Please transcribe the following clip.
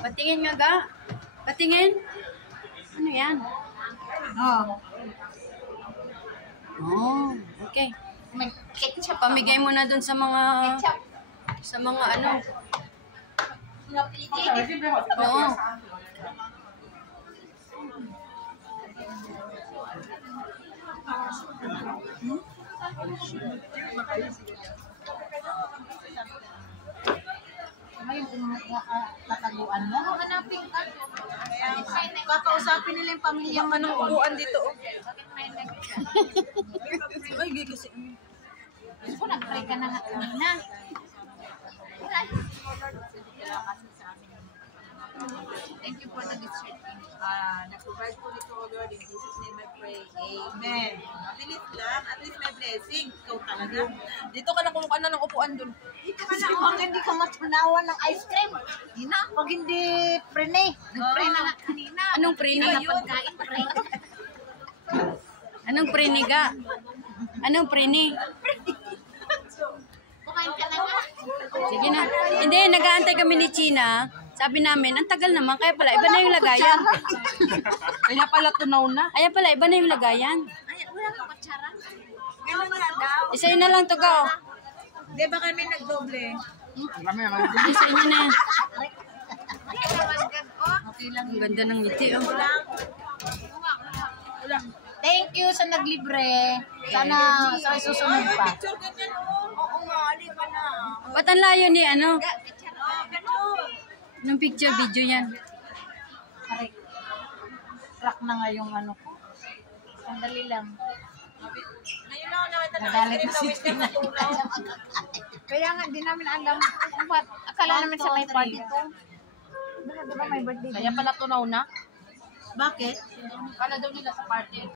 Patingin nga ga. Patingin. Ano yan? Oh, okay. May ketchup. Pamigay mo na dun sa mga ano. Oo. Ngayon, tataguan mo. Hanapin ka. Kakausapin nila yung pamilya mo ng upuan dito. Ay, kasi. Ako, nag-pray ka na nga kanina. Thank you for the dessert. Na-provide po nito, O Lord, in Jesus' name I pray. Amen. Mabilis lang. At least may blessing. Ikaw talaga. Dito ka na kumuha na ng upuan dun. Pag hindi ka matunawan ng ice cream, pag hindi prene, nag-pray na nga kanina. Anong prene? Pagkain, pray. Anong prene ga? Anong prene? Kumain ka na nga. Sige na. Hindi, nag-aantay kami ni China. Sabi namin, ang tagal naman. Kaya pala, iba na yung lagayan. Kaya pala tunaw na. Kaya pala, iba na yung lagayan. Ay, wala kang kutsara. Ganun nga daw. Isa yun na lang to ga. Di ba kami nagdoble? Isa inyo na yan. Okay lang. Ang ganda ng ngiti. Oh. Thank you sa naglibre. Sana sa susunod pa. Picture ganyan, oh. Oo nga, halika na. Ba't ang layo ni ano? Ganun. Nung picture, video yan. Crack na nga yung ano ko. Sandali lang. Ngayon lang ako nakita na Nagalit ice na si cream na Tina. Kaya nga, di namin alam kung ba't akala namin sa may party to. Di ba may birthday? Kaya pala tunaw na. Bakit? Akala daw nila sa party.